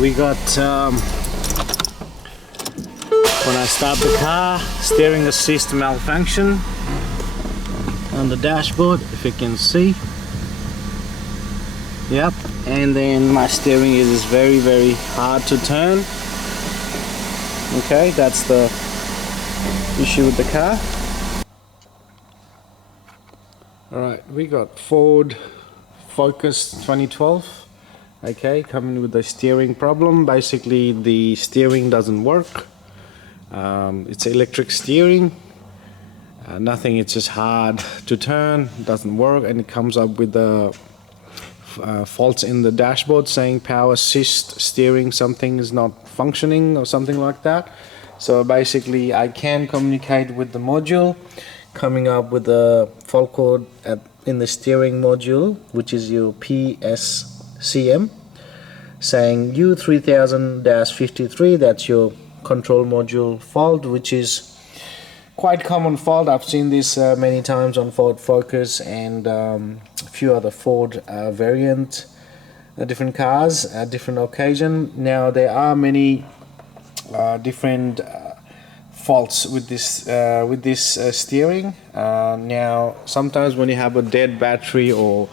we got when I start the car, steering assist malfunction on the dashboard, if you can see. Yep, and then my steering is very hard to turn. Okay, that's the issue with the car. Alright, we got Ford Focus 2012. Okay, coming with the steering problem. Basically the steering doesn't work. It's electric steering. Nothing, it's just hard to turn, doesn't work, and it comes up with the faults in the dashboard saying power assist steering, something is not functioning or something like that. So basically I can communicate with the module, coming up with a fault code in the steering module, which is your PSCM, saying U3000-53, that's your control module fault, which is quite common fault. I've seen this many times on Ford Focus and a few other Ford variant different cars at different occasion. Now there are many different faults with this steering. Now sometimes when you have a dead battery, or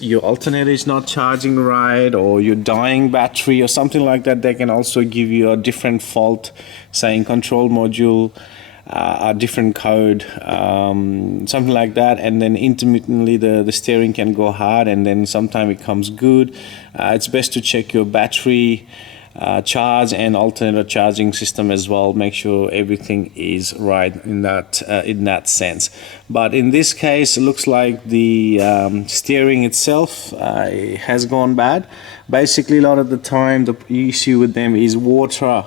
your alternator is not charging right, or your dying battery or something like that, they can also give you a different fault saying control module, a different code, something like that, and then intermittently the steering can go hard, and then sometimes it comes good. It's best to check your battery charge and alternator charging system as well. Make sure everything is right in that sense. But in this case, it looks like the steering itself has gone bad. Basically, a lot of the time the issue with them is water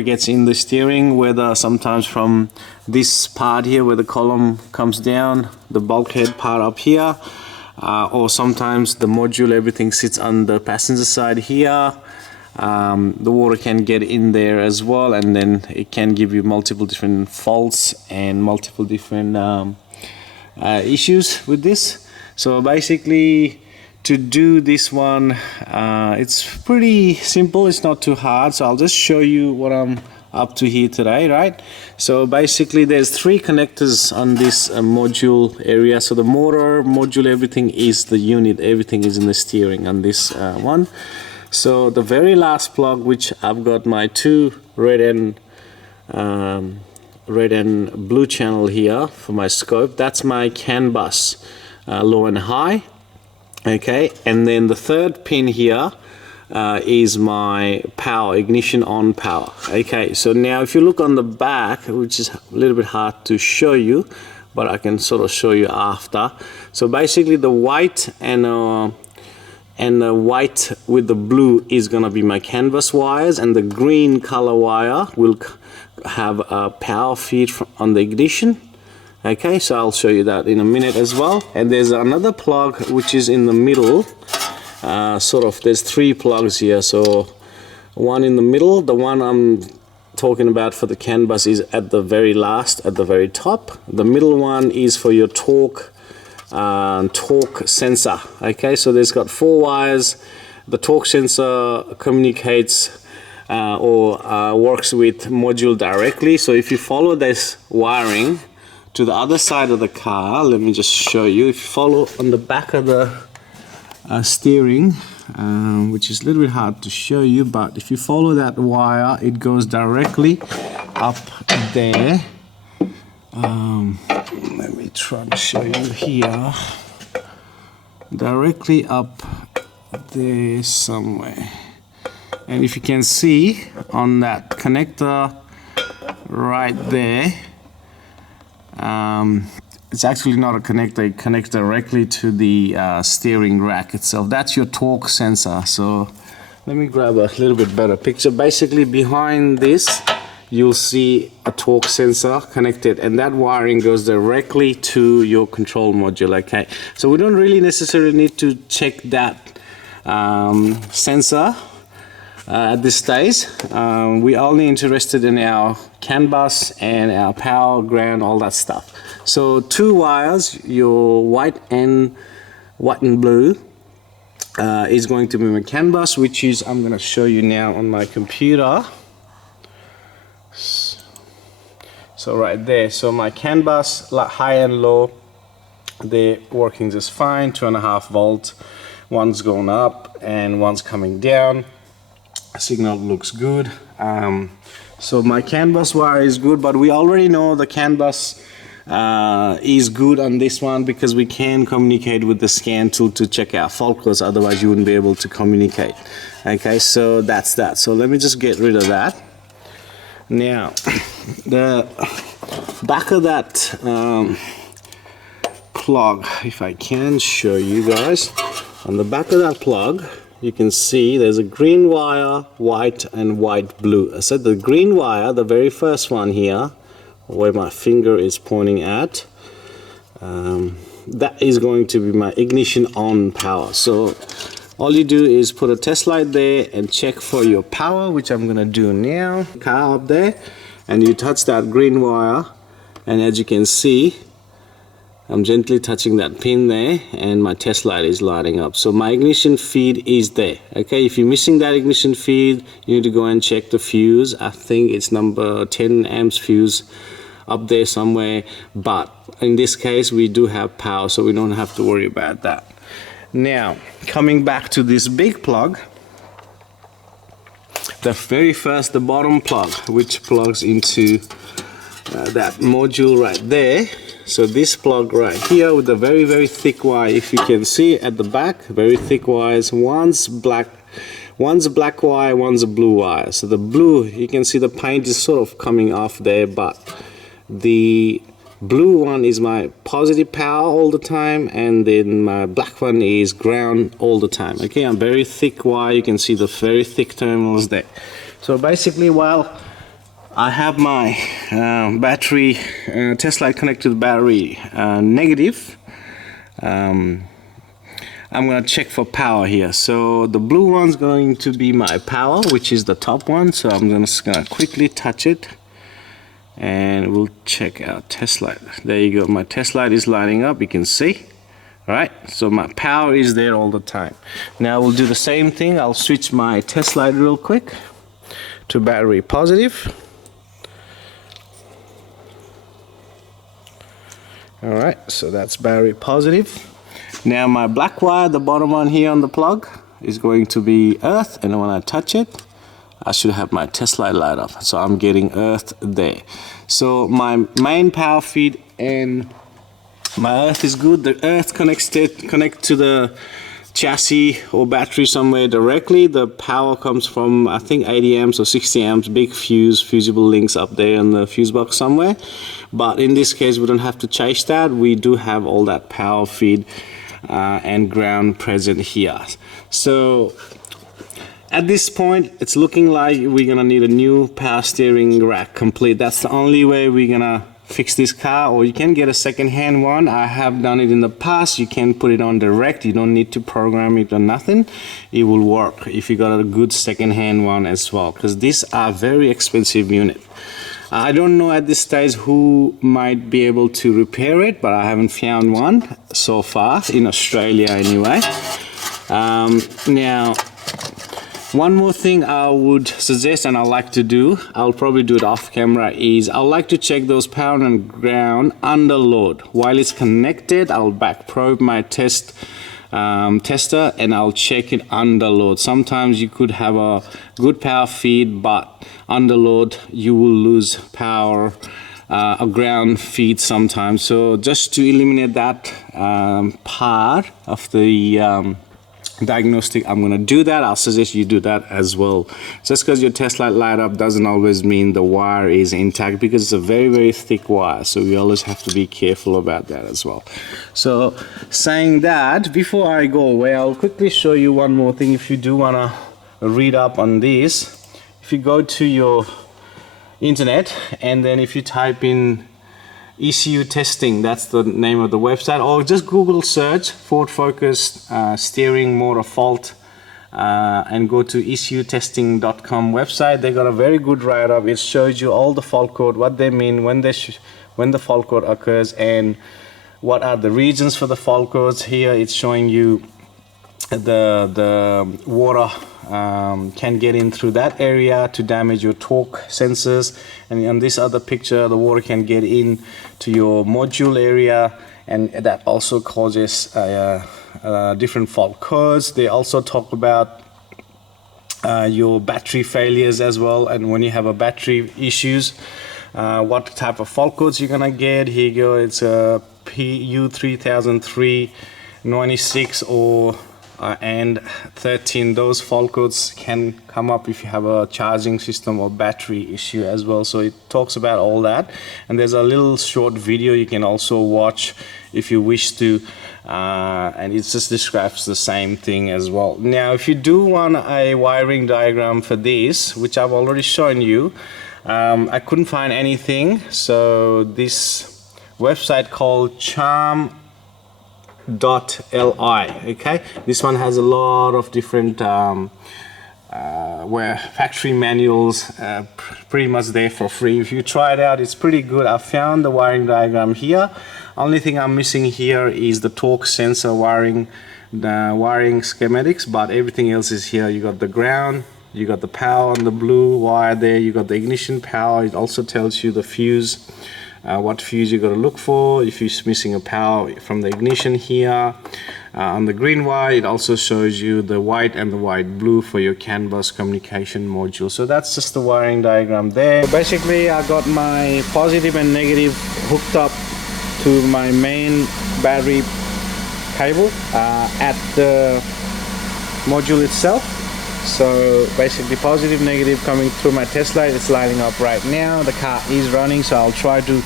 gets in the steering, whether sometimes from this part here where the column comes down, the bulkhead part up here, or sometimes the module, everything sits on the passenger side here. The water can get in there as well, and then it can give you multiple different faults and multiple different issues with this. So basically, to do this one, it's pretty simple, it's not too hard, so I'll just show you what I'm up to here today, right? So basically there's 3 connectors on this module area. So the motor, module, everything is the unit, everything is in the steering on this one. So the very last plug, which I've got my 2 red and blue channel here for my scope, that's my CAN bus, low and high. Okay, and then the 3rd pin here is my power, ignition on power. Okay, so now if you look on the back, which is a little bit hard to show you, but I can sort of show you after. So basically the white and the white with the blue is gonna be my CAN bus wires, and the green color wire will have a power feed on the ignition. Okay, so I'll show you that in a minute as well. And there's another plug which is in the middle, there's 3 plugs here. So one in the middle, the one I'm talking about for the CAN bus is at the very last, at the very top. The middle one is for your torque sensor. Okay, so there's got 4 wires. The torque sensor communicates works with module directly. So if you follow this wiring to the other side of the car, let me just show you. If you follow on the back of the steering, which is a little bit hard to show you, but if you follow that wire, it goes directly up there. Let me try to show you here. Directly up there somewhere. And if you can see on that connector right there, it's actually not a connector, it connects directly to the steering rack itself. That's your torque sensor. So let me grab a little bit better picture. Basically behind this you'll see a torque sensor connected, and that wiring goes directly to your control module. Okay, so we don't really necessarily need to check that sensor at this stage. We're only interested in our CAN bus and our power, ground, all that stuff. So 2 wires, your white and blue, is going to be my CAN bus, which is I'm going to show you now on my computer. So right there, so my CAN bus, high and low, they're working just fine. 2.5 volt, one's going up and one's coming down. Signal looks good. So my CAN bus wire is good, but we already know the CAN bus is good on this one because we can communicate with the scan tool to check out fault codes, otherwise you wouldn't be able to communicate. Okay, so that's that. So let me just get rid of that. Now, the back of that plug, if I can show you guys, on the back of that plug, you can see there's a green wire, white and white blue. I said the green wire, the very first one here, where my finger is pointing at, that is going to be my ignition on power. So all you do is put a test light there and check for your power, which I'm gonna do now. Car up there, and you touch that green wire, and as you can see, I'm gently touching that pin there and my test light is lighting up. So my ignition feed is there. Okay, if you're missing that ignition feed, you need to go and check the fuse. I think it's number 10 amps fuse up there somewhere, but in this case we do have power, so we don't have to worry about that. Now, coming back to this big plug, the very first, the bottom plug, which plugs into that module right there. So this plug right here with the very, very thick wire, if you can see at the back, very thick wires, one's a black wire, one's a blue wire. So the blue, you can see the paint is sort of coming off there, but the blue one is my positive power all the time, and then my black one is ground all the time. Okay, I'm very thick wire, you can see the very thick terminals there. So basically, while I have my battery test light connected to the battery negative, I'm going to check for power here. So the blue one's going to be my power, which is the top one. So I'm just going to quickly touch it and we'll check out test light. There you go, my test light is lighting up, you can see. Alright, so my power is there all the time. Now we'll do the same thing. I'll switch my test light real quick to battery positive. Alright, so that's battery positive. Now my black wire, the bottom one here on the plug, is going to be earth, and when I touch it, I should have my test light light up. So I'm getting earth there. So my main power feed and my earth is good. The earth connect to the chassis or battery somewhere directly. The power comes from, I think, 80 amps or 60 amps, big fusible links up there in the fuse box somewhere. But in this case, we don't have to chase that. We do have all that power feed and ground present here. So at this point, it's looking like we're gonna need a new power steering rack complete. That's the only way we're gonna fix this car, or you can get a second-hand one. I have done it in the past. You can put it on direct. You don't need to program it or nothing. It will work if you got a good second-hand one as well, because these are very expensive unit. I don't know at this stage who might be able to repair it, but I haven't found one so far in Australia anyway. Now, one more thing I would suggest, and I like to do, I'll probably do it off camera, is I like to check those power and ground under load. While it's connected, I'll back probe my tester and I'll check it under load. Sometimes you could have a good power feed, but under load you will lose power, a ground feed sometimes. So just to eliminate that part of the diagnostic, I'm gonna do that. I'll suggest you do that as well. Just because your test light up doesn't always mean the wire is intact, because it's a very, very thick wire, so we always have to be careful about that as well. So saying that, before I go away, I'll quickly show you one more thing. If you do want to read up on this, if you go to your internet and then if you type in ECU testing, that's the name of the website, or just Google search Ford Focus steering motor fault and go to ecutesting.com website. They got a very good write-up. It shows you all the fault code, what they mean when the fault code occurs, and what are the reasons for the fault codes. Here it's showing you the water can get in through that area to damage your torque sensors, and on this other picture the water can get in to your module area, and that also causes different fault codes. They also talk about your battery failures as well, and when you have a battery issues, what type of fault codes you're gonna get. Here you go, it's a PU300396 or and 13. Those fault codes can come up if you have a charging system or battery issue as well. So it talks about all that, and there's a little short video you can also watch if you wish to, and it just describes the same thing as well. Now if you do want a wiring diagram for this, which I've already shown you, I couldn't find anything, so this website called charm.li, okay, this one has a lot of different where factory manuals pretty much there for free. If you try it out, it's pretty good. I found the wiring diagram here. Only thing I'm missing here is the torque sensor wiring, the wiring schematics, but everything else is here. You got the ground, you got the power on the blue wire there, you got the ignition power. It also tells you the fuse, what fuse you got to look for if you're missing a power from the ignition here. On the green wire it also shows you the white and the white blue for your CAN bus communication module. So that's just the wiring diagram there. So basically I got my positive and negative hooked up to my main battery cable at the module itself. So basically positive, negative coming through my test light. It's lighting up right now. The car is running, so I'll try to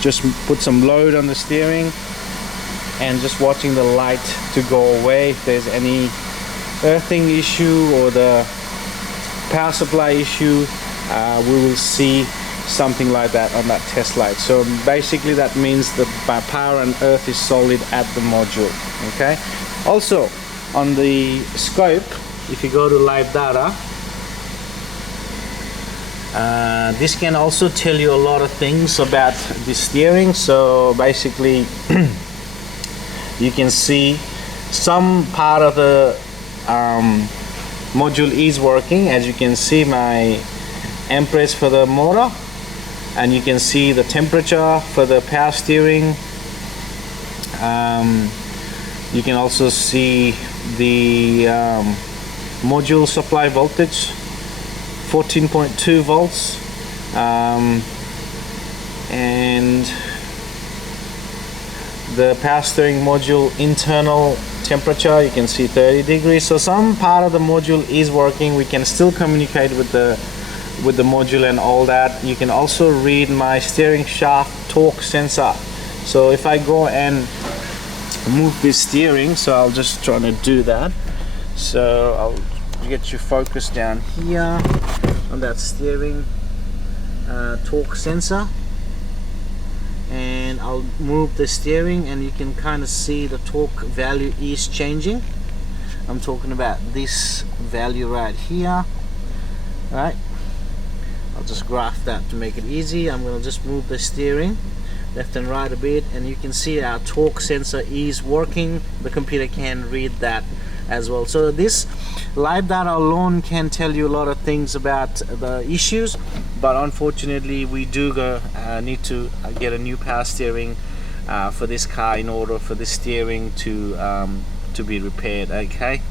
just put some load on the steering and just watching the light to go away. If there's any earthing issue or the power supply issue, we will see something like that on that test light. So basically that means that my power and earth is solid at the module. Okay, also on the scope, if you go to live data, this can also tell you a lot of things about the steering. So basically you can see some part of the module is working. As you can see, my amperes for the motor, and you can see the temperature for the power steering. You can also see the module supply voltage, 14.2 volts, and the power steering module internal temperature, you can see 30 degrees. So some part of the module is working. We can still communicate with the module and all that. You can also read my steering shaft torque sensor. So if I go and move this steering, so I'll just try to do that. So I'll get you focused down here on that steering torque sensor, and I'll move the steering and you can kind of see the torque value is changing. I'm talking about this value right here. Right, I'll just graph that to make it easy. I'm going to just move the steering left and right a bit, and you can see our torque sensor is working. The computer can read that as well. So this live data alone can tell you a lot of things about the issues, but unfortunately we do need to get a new power steering for this car in order for the steering to be repaired. Okay.